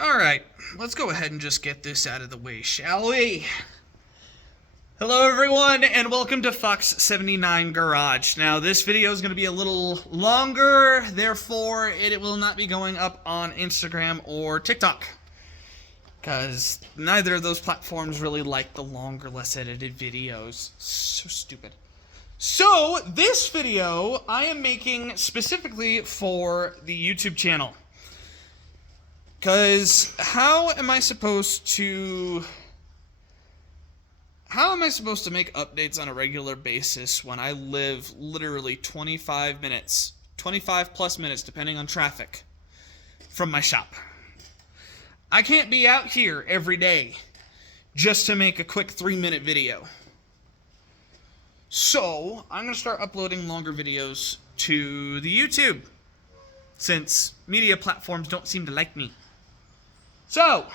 Alright, let's go ahead and just get this out of the way, shall we? Hello everyone, and welcome to Fox79 Garage. Now, this video is going to be a little longer, therefore it will not be going up on Instagram or TikTok. Because neither of those platforms really like the longer, less edited videos. So stupid. So, this video I am making specifically for the YouTube channel. Because how am I supposed to make updates on a regular basis when I live literally 25 plus minutes, depending on traffic, from my shop? I can't be out here every day just to make a quick 3-minute video. So, I'm going to start uploading longer videos to the YouTube, since media platforms don't seem to like me. So,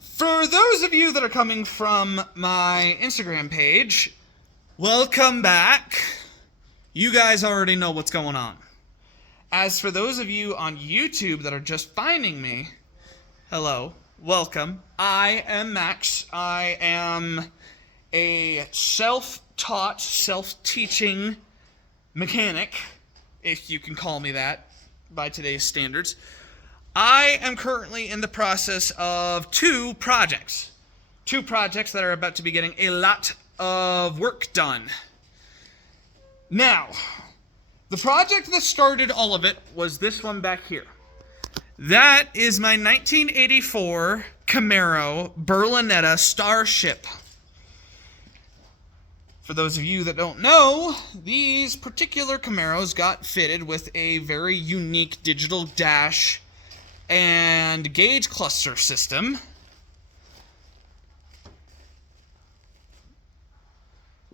for those of you that are coming from my Instagram page, welcome back. You guys already know what's going on. As for those of you on YouTube that are just finding me, hello, welcome. I am Max. I am a self-taught, self-teaching mechanic, if you can call me that by today's standards. I am currently in the process of two projects that are about to be getting a lot of work done. Now, the project that started all of it was this one back here. That is my 1984 Camaro Berlinetta Starship. For those of you that don't know, these particular Camaros got fitted with a very unique digital dash and gauge cluster system.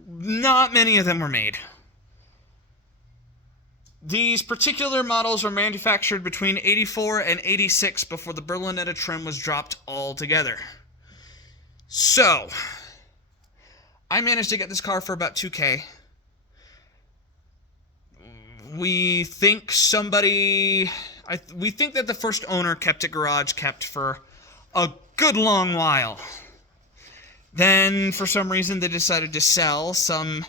Not many of them were made. These particular models were manufactured between 84 and 86 before the Berlinetta trim was dropped altogether. So, I managed to get this car for about $2,000. We think that the first owner kept it garage kept for a good long while. Then, for some reason, they decided to sell. Some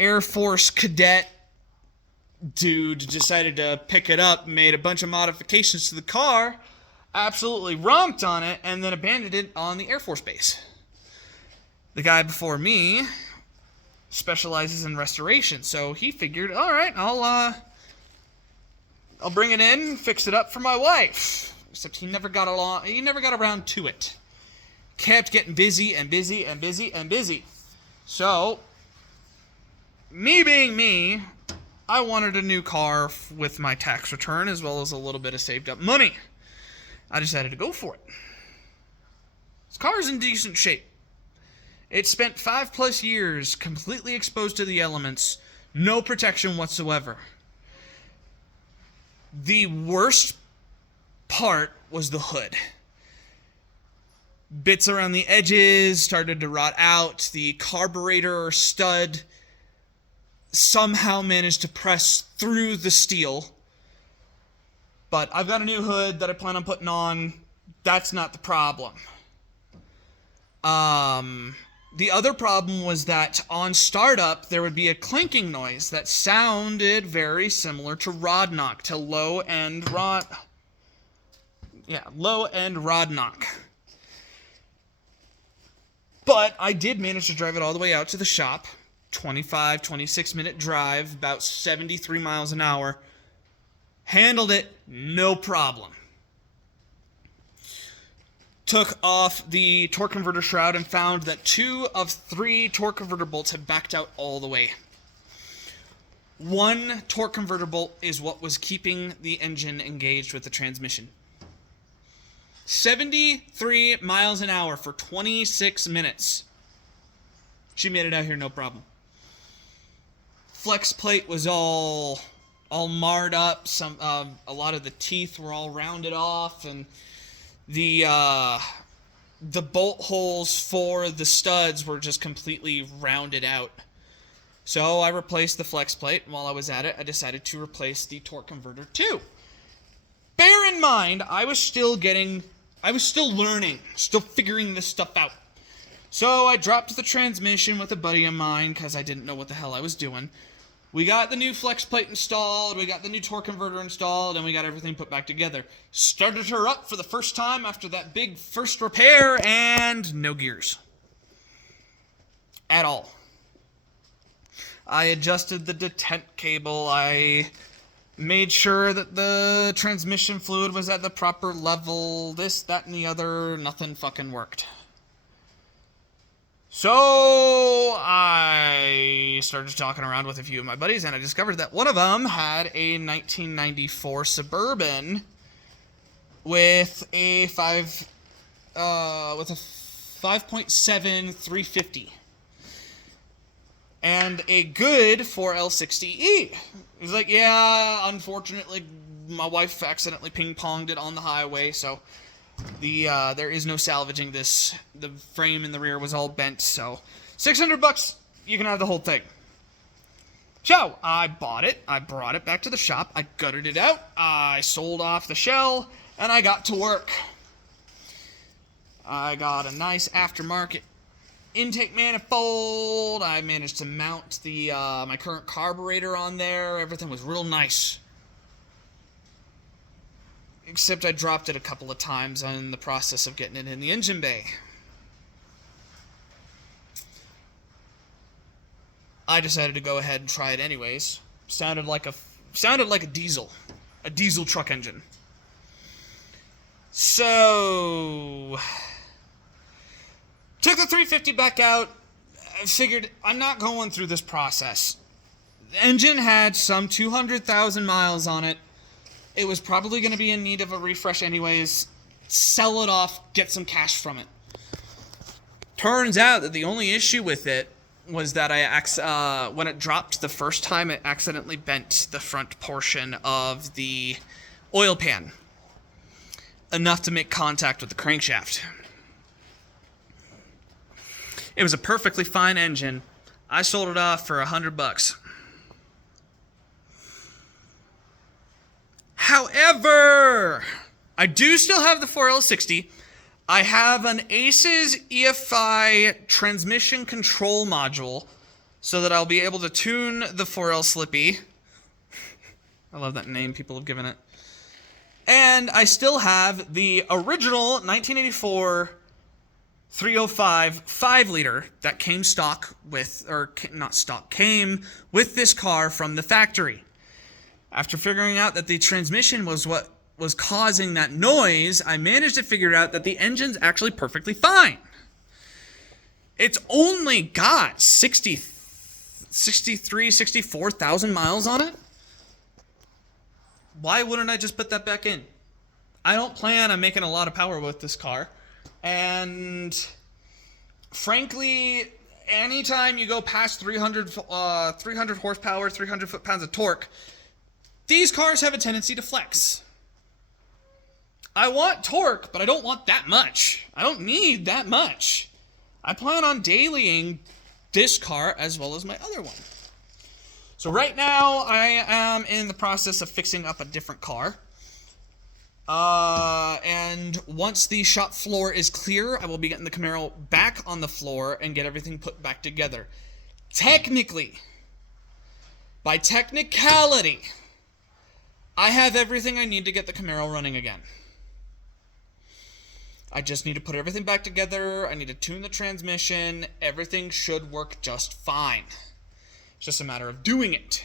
Air Force cadet dude decided to pick it up, made a bunch of modifications to the car, absolutely romped on it, and then abandoned it on the Air Force base. The guy before me specializes in restoration, so he figured, all right, I'll bring it in, fix it up for my wife. Except he never got around to it. Kept getting busy and busy and busy and busy. So, me being me, I wanted a new car with my tax return as well as a little bit of saved up money. I decided to go for it. This car is in decent shape. It spent 5+ years completely exposed to the elements, no protection whatsoever. The worst part was the hood. Bits around the edges started to rot out. The carburetor stud somehow managed to press through the steel. But I've got a new hood that I plan on putting on. That's not the problem. The other problem was that on startup, there would be a clinking noise that sounded very similar to rod knock, to low-end rod knock. But I did manage to drive it all the way out to the shop, 26-minute drive, about 73 miles an hour. Handled it, no problem. Took off the torque converter shroud and found that 2 of 3 torque converter bolts had backed out all the way. 1 torque converter bolt is what was keeping the engine engaged with the transmission. 73 miles an hour for 26 minutes. She made it out here no problem. Flex plate was all marred up. A lot of the teeth were all rounded off, and the bolt holes for the studs were just completely rounded out. So I replaced the flex plate. While I was at it, I decided to replace the torque converter too. Bear in mind, mind, I was still learning, still figuring this stuff out. So I dropped the transmission with a buddy of mine because I didn't know what the hell I was doing. We got the new flex plate installed, we got the new torque converter installed, and we got everything put back together. Started her up for the first time after that big first repair, and no gears. At all. I adjusted the detent cable, I made sure that the transmission fluid was at the proper level, this, that, and the other, nothing fucking worked. So I started talking around with a few of my buddies, and I discovered that one of them had a 1994 Suburban with a 5.7 350 and a good 4L60E. He's like, yeah, unfortunately, my wife accidentally ping-ponged it on the highway, so there is no salvaging this. The frame in the rear was all bent, so $600, you can have the whole thing. So, I bought it, I brought it back to the shop, I gutted it out, I sold off the shell, and I got to work. I got a nice aftermarket intake manifold, I managed to mount my current carburetor on there, everything was real nice. Except I dropped it a couple of times in the process of getting it in the engine bay. I decided to go ahead and try it anyways. Sounded like a diesel truck engine. So took the 350 back out. I figured I'm not going through this process. The engine had some 200,000 miles on it. It was probably going to be in need of a refresh anyways. Sell it off, get some cash from it. Turns out that the only issue with it was that when it dropped the first time, it accidentally bent the front portion of the oil pan. Enough to make contact with the crankshaft. It was a perfectly fine engine. I sold it off for $100. However, I do still have the 4L60. I have an Aces EFI transmission control module so that I'll be able to tune the 4L Slippy. I love that name people have given it. And I still have the original 1984 305 5-liter that came came with this car from the factory. After figuring out that the transmission was what was causing that noise, I managed to figure out that the engine's actually perfectly fine. It's only got 64,000 miles on it. Why wouldn't I just put that back in? I don't plan on making a lot of power with this car. And frankly, anytime you go past 300 horsepower, 300 foot-pounds of torque, these cars have a tendency to flex. I want torque, but I don't want that much. I don't need that much. I plan on dailying this car as well as my other one. So right now, I am in the process of fixing up a different car. And once the shop floor is clear, I will be getting the Camaro back on the floor and get everything put back together. Technically, by technicality, I have everything I need to get the Camaro running again. I just need to put everything back together. I need to tune the transmission. Everything should work just fine. It's just a matter of doing it.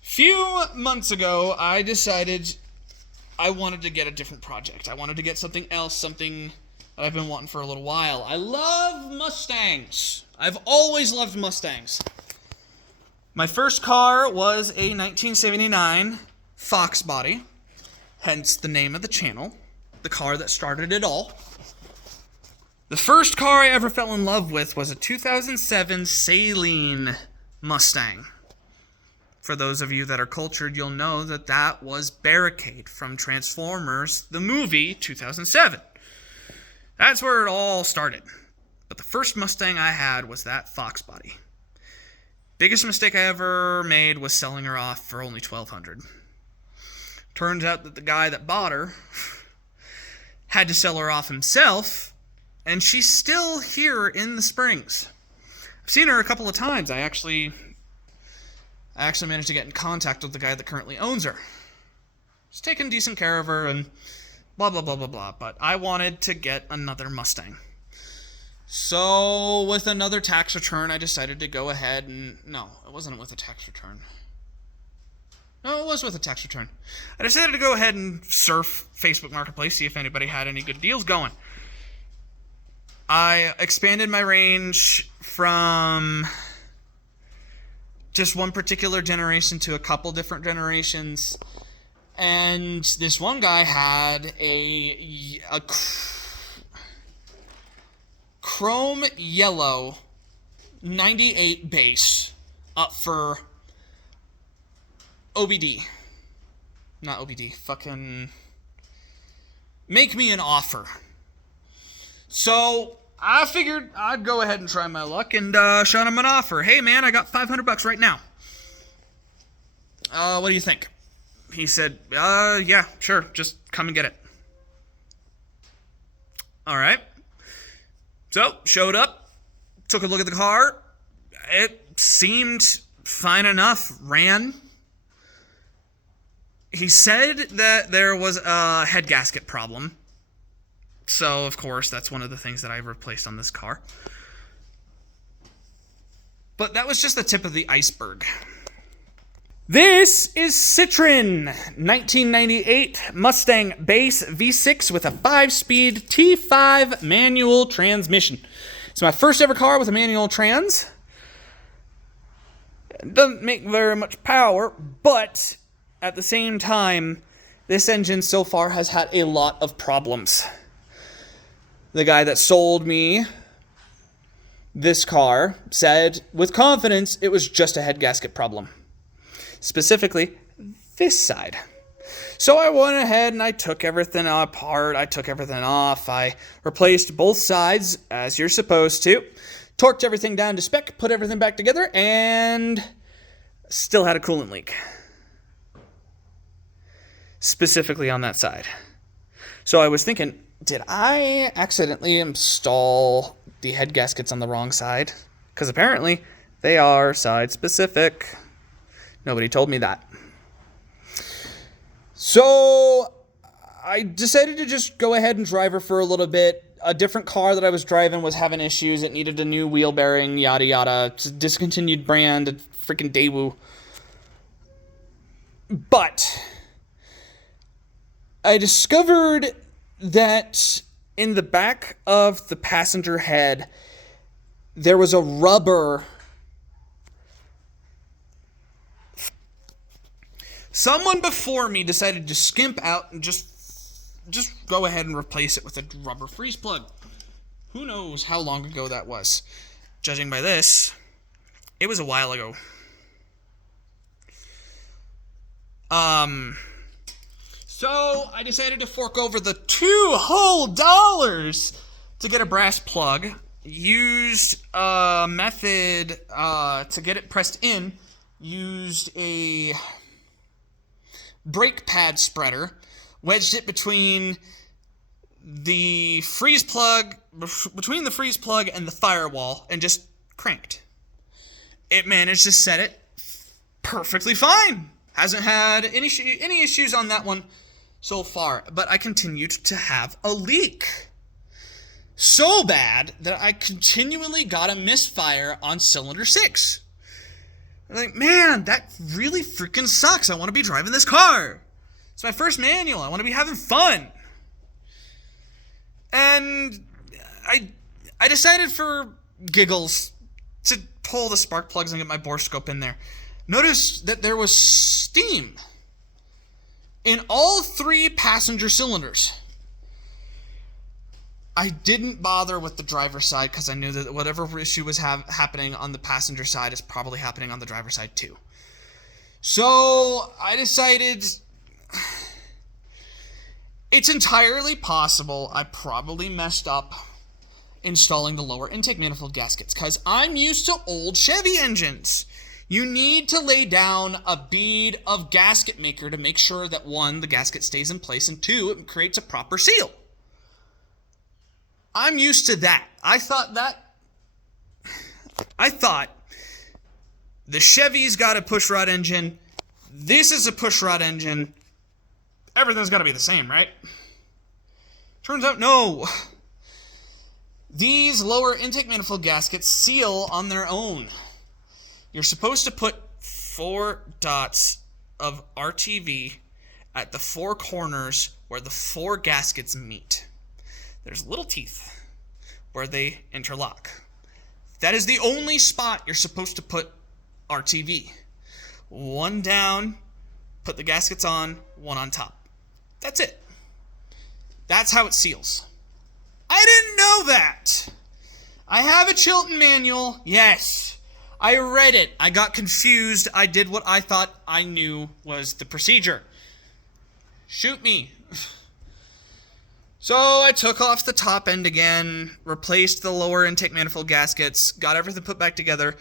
Few months ago, I decided I wanted to get a different project. I wanted to get something else, something that I've been wanting for a little while. I love Mustangs. I've always loved Mustangs. My first car was a 1979 Fox body, hence the name of the channel, the car that started it all. The first car I ever fell in love with was a 2007 Saleen Mustang. For those of you that are cultured, you'll know that that was Barricade from Transformers, the movie 2007. That's where it all started. But the first Mustang I had was that Fox body. Biggest mistake I ever made was selling her off for only $1,200. Turns out that the guy that bought her had to sell her off himself, and she's still here in the Springs. I've seen her a couple of times. I actually managed to get in contact with the guy that currently owns her. He's taking decent care of her and blah, blah, blah, blah, blah. But I wanted to get another Mustang. So with another tax return, I decided to go ahead and... No, it wasn't with a tax return. No, it was with a tax return. I decided to go ahead and surf Facebook Marketplace, see if anybody had any good deals going. I expanded my range from just one particular generation to a couple different generations. And this one guy had a chrome yellow 98 base up for OBD. Not OBD. Fucking make me an offer. So I figured I'd go ahead and try my luck and shot him an offer. Hey man, I got $500 right now. What do you think? He said, yeah, sure, just come and get it. All right. So, showed up, took a look at the car. It seemed fine enough, ran. He said that there was a head gasket problem. So, of course, that's one of the things that I replaced on this car. But that was just the tip of the iceberg. This is Citroen 1998 Mustang Base V6 with a 5-speed T5 manual transmission. It's my first ever car with a manual trans. It doesn't make very much power, but at the same time, this engine so far has had a lot of problems. The guy that sold me this car said with confidence it was just a head gasket problem. Specifically, this side. So I went ahead and I took everything apart. I took everything off. I replaced both sides as you're supposed to. Torqued everything down to spec, put everything back together, and still had a coolant leak. Specifically on that side. So I was thinking, did I accidentally install the head gaskets on the wrong side? Because apparently they are side specific. Nobody told me that. So I decided to just go ahead and drive her for a little bit. A different car that I was driving was having issues. It needed a new wheel bearing, yada yada. It's a discontinued brand, a freaking Daewoo. But I discovered that in the back of the passenger head, there was a rubber. Someone before me decided to skimp out and just go ahead and replace it with a rubber freeze plug. Who knows how long ago that was? Judging by this, it was a while ago. So I decided to fork over the $2 whole to get a brass plug. Used a method to get it pressed in. Used a brake pad spreader, wedged it between the freeze plug and the firewall, and just cranked. It managed to set it perfectly fine. Hasn't had any issues on that one so far, but I continued to have a leak. So bad that I continually got a misfire on cylinder 6. I'm like, man, that really freaking sucks. I want to be driving this car. It's my first manual. I want to be having fun. And I decided for giggles to pull the spark plugs and get my borescope in there. Notice that there was steam in all 3 passenger cylinders. I didn't bother with the driver's side because I knew that whatever issue was happening on the passenger side is probably happening on the driver's side too. So I decided it's entirely possible I probably messed up installing the lower intake manifold gaskets because I'm used to old Chevy engines. You need to lay down a bead of gasket maker to make sure that, one, the gasket stays in place, and two, it creates a proper seal. I'm used to that. I thought the Chevy's got a pushrod engine. This is a pushrod engine. Everything's got to be the same, right? Turns out, no. These lower intake manifold gaskets seal on their own. You're supposed to put 4 dots of RTV at the 4 corners where the 4 gaskets meet. There's little teeth where they interlock. That is the only spot you're supposed to put RTV. 1 down, put the gaskets on, 1 on top. That's it. That's how it seals. I didn't know that. I have a Chilton manual. Yes. I read it. I got confused. I did what I thought I knew was the procedure. Shoot me. So I took off the top end again, replaced the lower intake manifold gaskets, got everything put back together,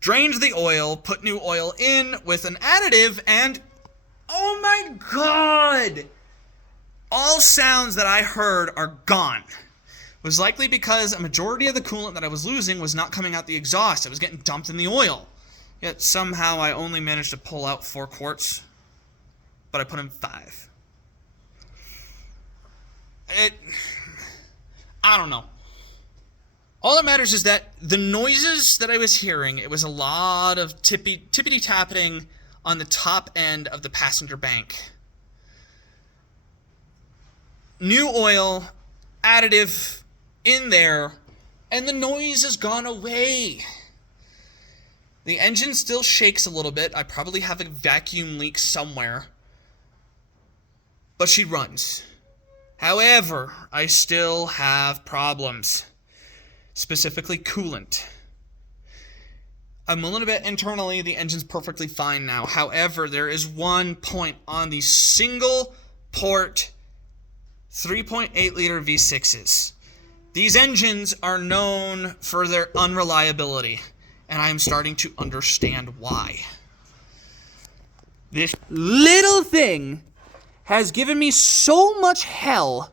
drained the oil, put new oil in with an additive, and oh my God! All sounds that I heard are gone. It was likely because a majority of the coolant that I was losing was not coming out the exhaust. It was getting dumped in the oil. Yet somehow I only managed to pull out 4 quarts, but I put in 5. I don't know. All that matters is that the noises that I was hearing, it was a lot of tippity-tapping on the top end of the passenger bank. New oil, additive in there, and the noise has gone away. The engine still shakes a little bit. I probably have a vacuum leak somewhere, but she runs. However, I still have problems, specifically coolant. I'm a little bit internally, the engine's perfectly fine now. However, there is one point on the single port 3.8 liter V6s. These engines are known for their unreliability, and I am starting to understand why. This little thing has given me so much hell.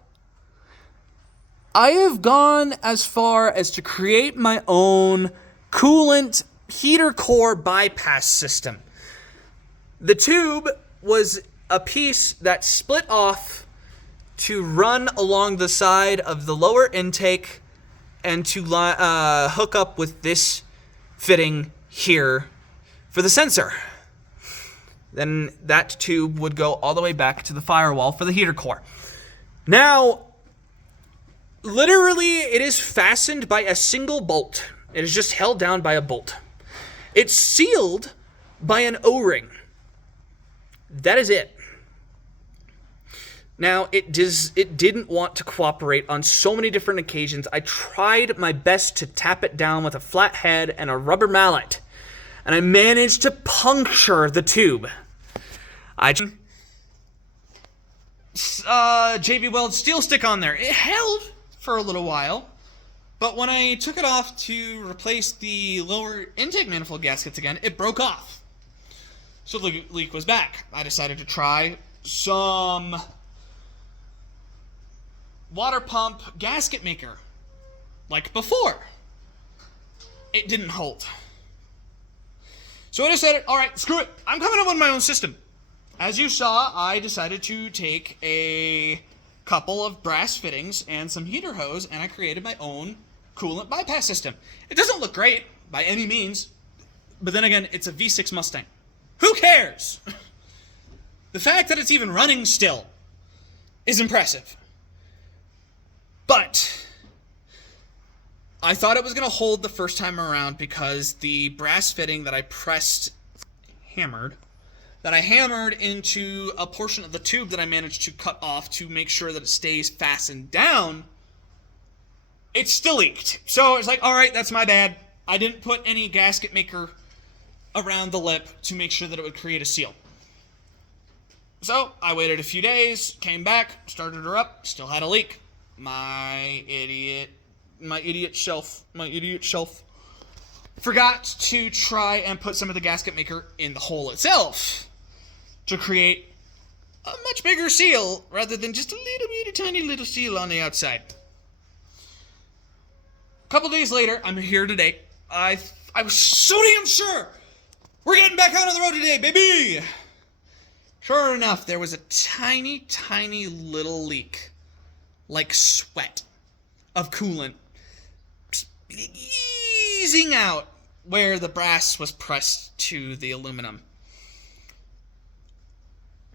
I have gone as far as to create my own coolant heater core bypass system. The tube was a piece that split off to run along the side of the lower intake and to hook up with this fitting here for the sensor. Then that tube would go all the way back to the firewall for the heater core. Now, literally, it is fastened by a single bolt. It is just held down by a bolt. It's sealed by an O-ring. That is it. Now, it didn't want to cooperate on so many different occasions. I tried my best to tap it down with a flat head and a rubber mallet, and I managed to puncture the tube. JB Weld steel stick on there. It held for a little while, but when I took it off to replace the lower intake manifold gaskets again, it broke off. So the leak was back. I decided to try some water pump gasket maker, like before. It didn't hold. So I decided, all right, screw it. I'm coming up with my own system. As you saw, I decided to take a couple of brass fittings and some heater hose, and I created my own coolant bypass system. It doesn't look great by any means, but then again, it's a V6 Mustang. Who cares? The fact that it's even running still is impressive. But I thought it was going to hold the first time around because the brass fitting that I hammered into a portion of the tube that I managed to cut off to make sure that it stays fastened down, it still leaked. So it's like, all right, that's my bad. I didn't put any gasket maker around the lip to make sure that it would create a seal. So I waited a few days, came back, started her up, still had a leak. My idiot shelf forgot to try and put some of the gasket maker in the hole itself to create a much bigger seal rather than just a little bitty tiny little seal on the outside. A couple days later, I'm here today. I was so damn sure we're getting back out on the road today, baby. Sure enough, there was a tiny, tiny little leak, like sweat of coolant, just easing out where the brass was pressed to the aluminum.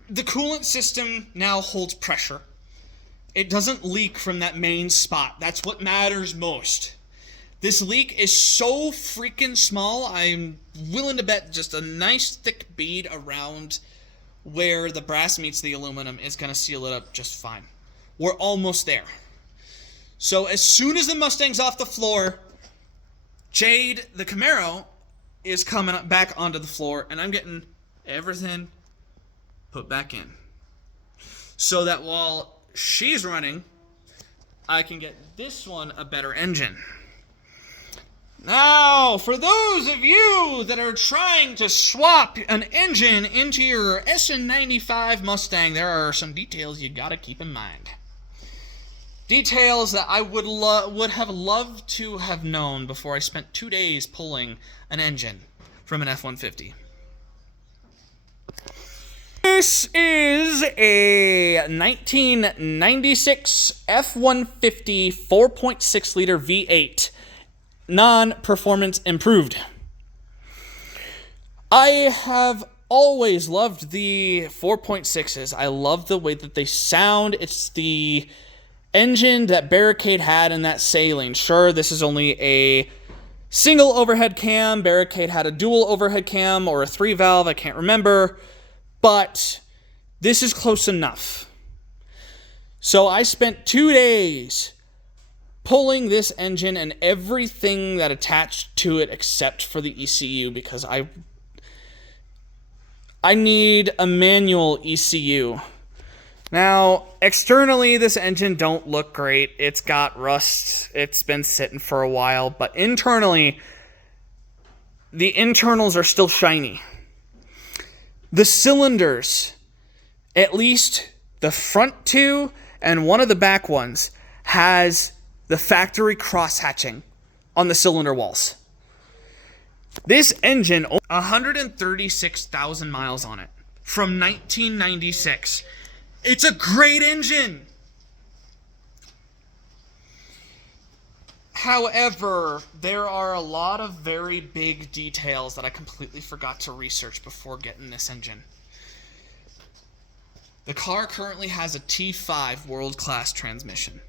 The coolant system now holds pressure. It doesn't leak from that main spot. That's what matters most. This leak is so freaking small, I'm willing to bet just a nice thick bead around where the brass meets the aluminum is going to seal it up just fine. We're almost there. So as soon as the Mustang's off the floor, Jade, the Camaro, is coming back onto the floor, and I'm getting everything put back in. So that while she's running, I can get this one a better engine. Now, for those of you that are trying to swap an engine into your SN95 Mustang, there are some details you gotta keep in mind. Details that I would have loved to have known before I spent 2 days pulling an engine from an F-150. This is a 1996 F-150 4.6 liter V8. Non-performance improved. I have always loved the 4.6s. I love the way that they sound. It's the engine that Barricade had in that Saline. Sure, this is only a single overhead cam. Barricade had a dual overhead cam or a 3-valve. I can't remember. But this is close enough. So I spent 2 days pulling this engine and everything that attached to it except for the ECU because I need a manual ECU. Now, externally, this engine don't look great. It's got rust. It's been sitting for a while. But internally, the internals are still shiny. The cylinders, at least the front two and one of the back ones, has the factory cross-hatching on the cylinder walls. This engine, 136,000 miles on it from 1996. It's a great engine. However, there are a lot of very big details that I completely forgot to research before getting this engine. The car currently has a T5 world-class transmission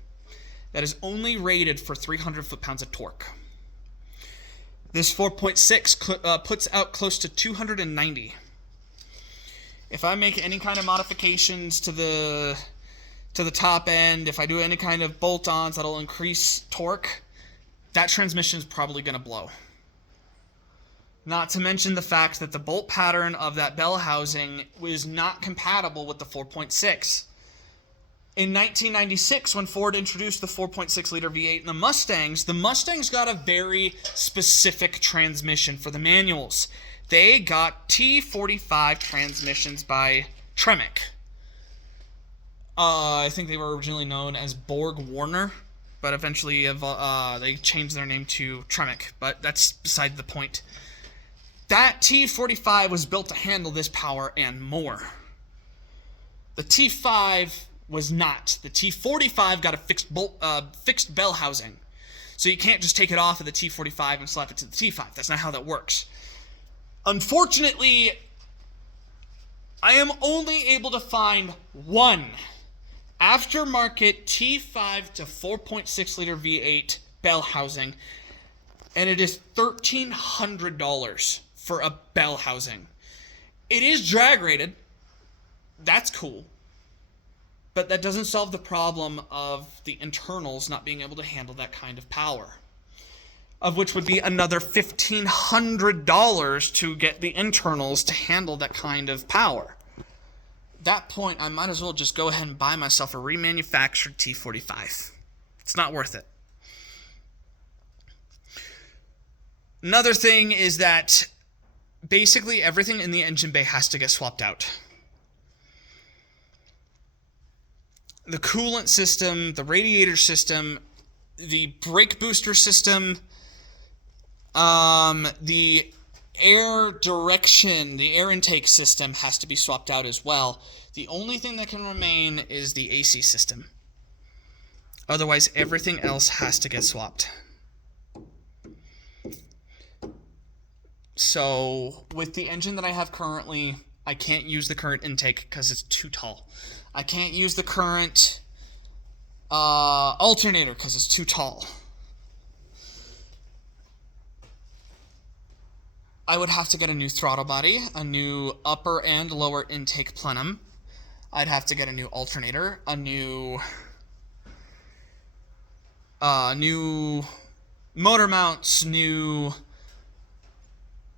that is only rated for 300 foot-pounds of torque. This 4.6 puts out close to 290. If I make any kind of modifications to the top end, if I do any kind of bolt-ons that'll increase torque, that transmission is probably going to blow. Not to mention the fact that the bolt pattern of that bell housing was not compatible with the 4.6. In 1996, when Ford introduced the 4.6 liter V8 in the Mustangs got a very specific transmission for the manuals. They got T45 transmissions by Tremec. I think they were originally known as Borg Warner, but eventually they changed their name to Tremec, but that's beside the point. That T45 was built to handle this power and more. The T5 was not. The T45 got a fixed bell housing, so you can't just take it off of the T45 and slap it to the T5. That's not how that works. Unfortunately, I am only able to find one aftermarket T5 to 4.6 liter V8 bell housing, and it is $1,300 for a bell housing. It is drag rated. That's cool. But that doesn't solve the problem of the internals not being able to handle that kind of power, of which would be another $1,500 to get the internals to handle that kind of power. At that point, I might as well just go ahead and buy myself a remanufactured T45. It's not worth it. Another thing is that basically everything in the engine bay has to get swapped out. The coolant system, the radiator system, the brake booster system, the air direction, the air intake system has to be swapped out as well. The only thing that can remain is the AC system. Otherwise, everything else has to get swapped. So, with the engine that I have currently, I can't use the current intake because it's too tall. I can't use the current alternator because it's too tall. I would have to get a new throttle body, a new upper and lower intake plenum. I'd have to get a new alternator, a new motor mounts, new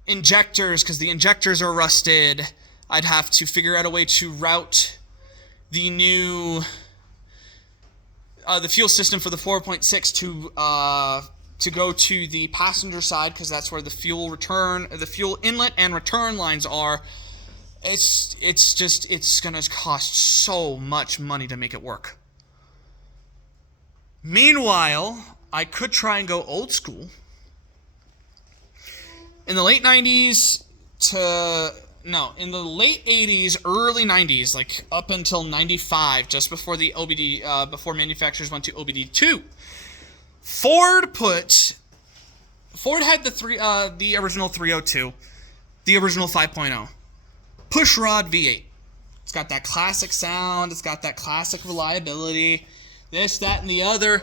injectors, because the injectors are rusted. I'd have to figure out a way to route the new the fuel system for the 4.6 to go to the passenger side, because that's where the fuel inlet and return lines are. It's gonna cost so much money to make it work. Meanwhile, I could try and go old school. In the late 90s in the late 80s, early 90s, like up until 95, just before the OBD, before manufacturers went to OBD2, Ford had the original 302, the original 5.0, pushrod V8. It's got that classic sound, it's got that classic reliability, this, that, and the other,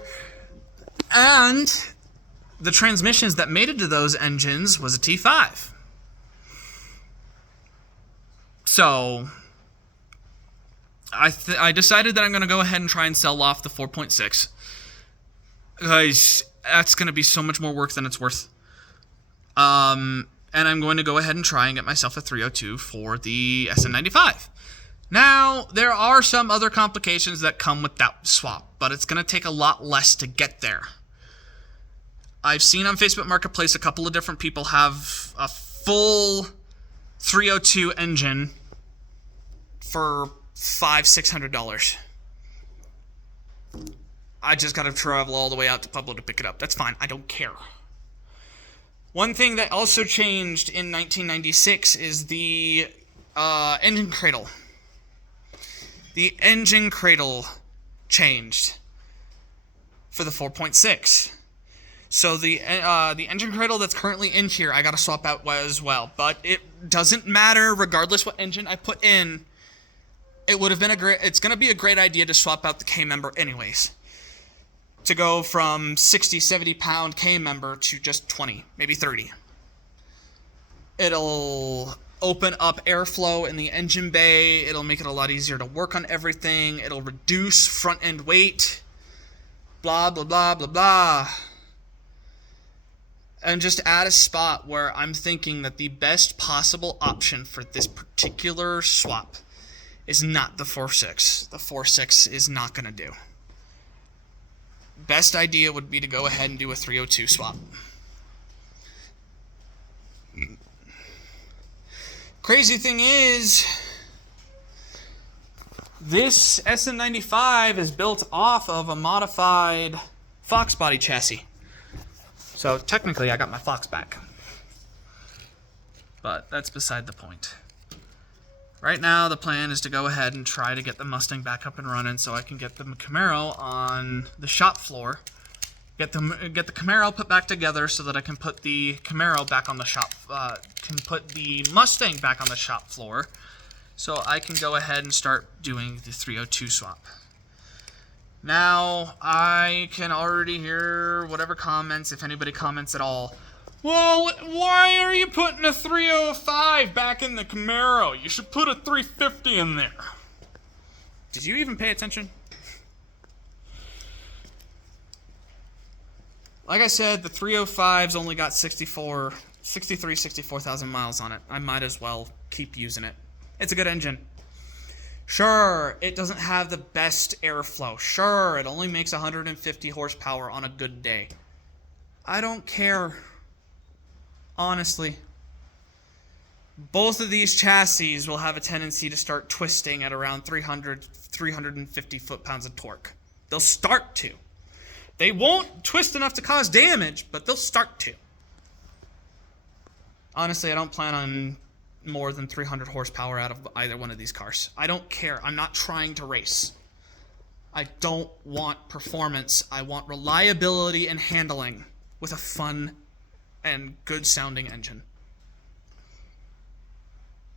and the transmissions that made it to those engines was a T5. So I decided that I'm going to go ahead and try and sell off the 4.6, because that's going to be so much more work than it's worth. And I'm going to go ahead and try and get myself a 302 for the SN95. Now, there are some other complications that come with that swap, but it's going to take a lot less to get there. I've seen on Facebook Marketplace a couple of different people have a full 302 engine for $500-$600. I just got to travel all the way out to Pueblo to pick it up. That's fine. I don't care. One thing that also changed in 1996 is the engine cradle. The engine cradle changed for the 4.6. So the engine cradle that's currently in here, I got to swap out as well. But it doesn't matter, regardless what engine I put in. It would have been it's going to be a great idea to swap out the K-member anyways. To go from 60, 70 pound K-member to just 20, maybe 30. It'll open up airflow in the engine bay. It'll make it a lot easier to work on everything. It'll reduce front end weight. Blah, blah, blah, blah, blah. And just add a spot where I'm thinking that the best possible option for this particular swap is not the 4.6. The 4.6 is not going to do. Best idea would be to go ahead and do a 302 swap. Crazy thing is, this SN95 is built off of a modified Fox body chassis. So technically I got my Fox back. But that's beside the point. Right now the plan is to go ahead and try to get the Mustang back up and running so I can get the Camaro on the shop floor. Get the Camaro put back together so that I can put the Camaro back on the put the Mustang back on the shop floor, so I can go ahead and start doing the 302 swap. Now, I can already hear whatever comments, if anybody comments at all. Well, why are you putting a 305 back in the Camaro? You should put a 350 in there. Did you even pay attention? Like I said, the 305's only got 64,000 miles on it. I might as well keep using it. It's a good engine. Sure, it doesn't have the best airflow. Sure, it only makes 150 horsepower on a good day. I don't care. honestly, both of these chassis will have a tendency to start twisting at around 350 foot-pounds of torque. They'll start to. They won't twist enough to cause damage, but they'll start to. Honestly, I don't plan on more than 300 horsepower out of either one of these cars. I don't care. I'm not trying to race. I don't want performance. I want reliability and handling with a fun and good-sounding engine.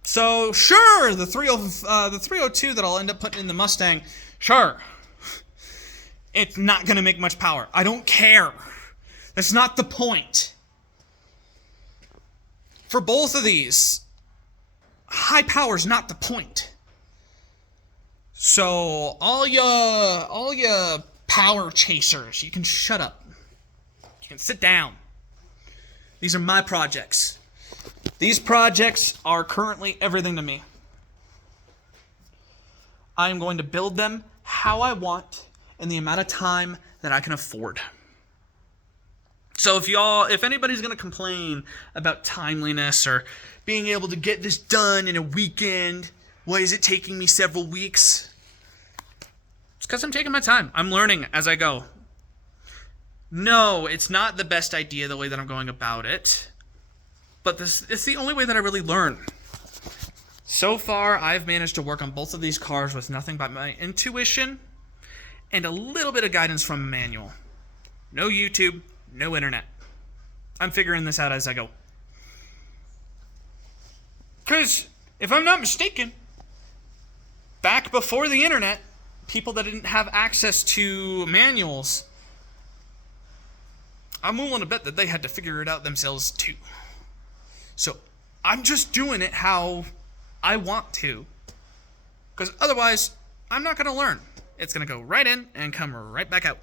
So, sure, the 302 that I'll end up putting in the Mustang, sure. It's not going to make much power. I don't care. That's not the point. For both of these, high power is not the point. So, all ya power chasers, you can shut up. You can sit down. These are my projects. These projects are currently everything to me. I am going to build them how I want in the amount of time that I can afford. So if anybody's going to complain about timeliness or being able to get this done in a weekend, why is it taking me several weeks? It's because I'm taking my time. I'm learning as I go. No, it's not the best idea the way that I'm going about it. But it's the only way that I really learn. So far, I've managed to work on both of these cars with nothing but my intuition and a little bit of guidance from a manual. No YouTube, no internet. I'm figuring this out as I go. Because, if I'm not mistaken, back before the internet, people that didn't have access to manuals, I'm willing to bet that they had to figure it out themselves too. So, I'm just doing it how I want to. Because otherwise, I'm not going to learn. It's going to go right in and come right back out.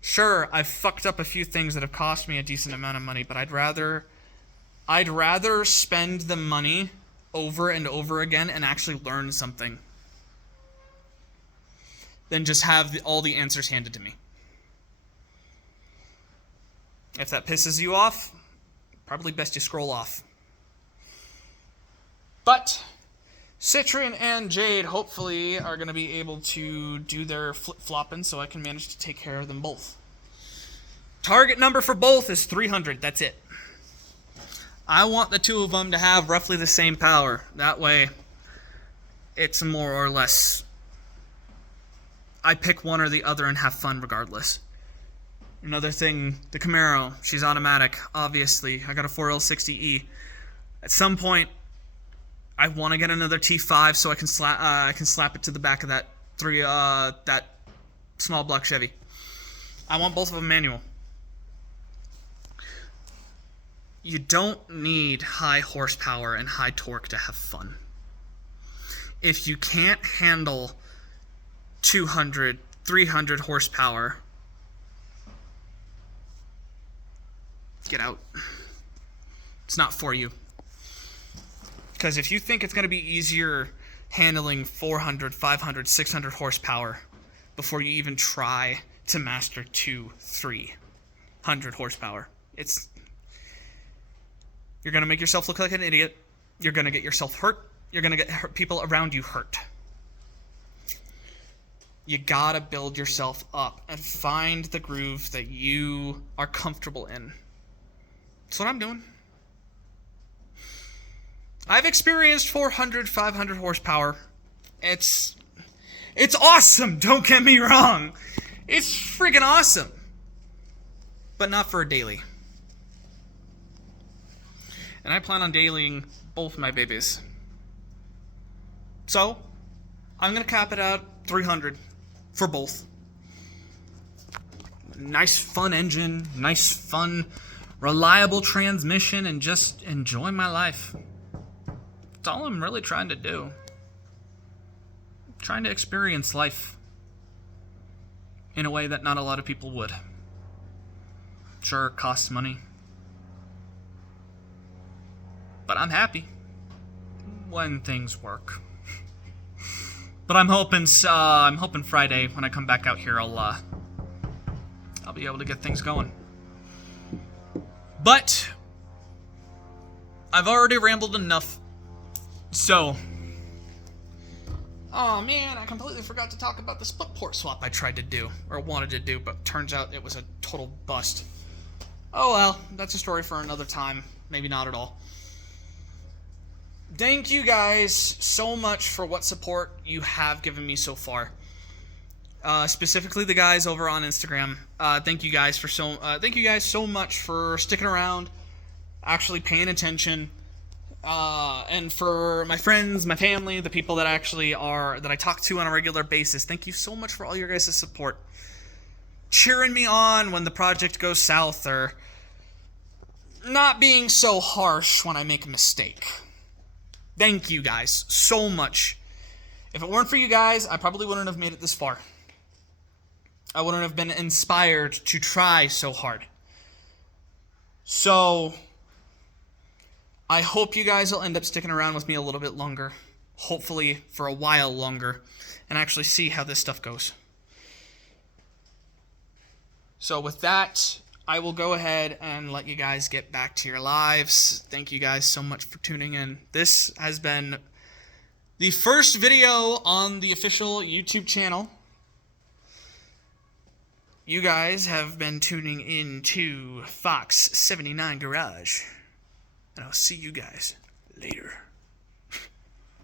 Sure, I've fucked up a few things that have cost me a decent amount of money, but I'd rather spend the money over and over again and actually learn something than just have all the answers handed to me. If that pisses you off, probably best you scroll off. But Citron and Jade hopefully are going to be able to do their flip-flopping so I can manage to take care of them both. Target number for both is 300. That's it. I want the two of them to have roughly the same power. That way, it's more or less, I pick one or the other and have fun regardless. Another thing, the Camaro, she's automatic, obviously. I got a 4L60E. At some point, I want to get another T5 so I can slap it to the back of that small block Chevy. I want both of them manual. You don't need high horsepower and high torque to have fun. If you can't handle 200, 300 horsepower, get out. It's not for you. Because if you think it's going to be easier handling 400, 500, 600 horsepower before you even try to master 200, 300 horsepower, you're going to make yourself look like an idiot. You're going to get yourself hurt. You're going to get people around you hurt. You got to build yourself up and find the groove that you are comfortable in. That's what I'm doing. I've experienced 400, 500 horsepower. It's awesome, don't get me wrong. It's freaking awesome. But not for a daily. And I plan on dailying both my babies. So, I'm going to cap it out 300 for both. Nice fun engine, nice fun reliable transmission, and just enjoy my life. That's all I'm really trying to do. I'm trying to experience life in a way that not a lot of people would. Sure, it costs money. But I'm happy when things work. But I'm hoping Friday when I come back out here I'll be able to get things going. But I've already rambled enough. So, oh man, I completely forgot to talk about the split port swap I tried to do, or wanted to do, but turns out it was a total bust. Oh well, that's a story for another time. Maybe not at all. Thank you guys so much for what support you have given me so far. Specifically the guys over on Instagram. Thank you guys so much for sticking around, actually paying attention. And for my friends, my family, the people that I talk to on a regular basis, thank you so much for all your guys' support. Cheering me on when the project goes south, or not being so harsh when I make a mistake. Thank you guys so much. If it weren't for you guys, I probably wouldn't have made it this far. I wouldn't have been inspired to try so hard. So, I hope you guys will end up sticking around with me a little bit longer. Hopefully for a while longer. And actually see how this stuff goes. So with that, I will go ahead and let you guys get back to your lives. Thank you guys so much for tuning in. This has been the first video on the official YouTube channel. You guys have been tuning in to Fox79 Garage. And I'll see you guys later.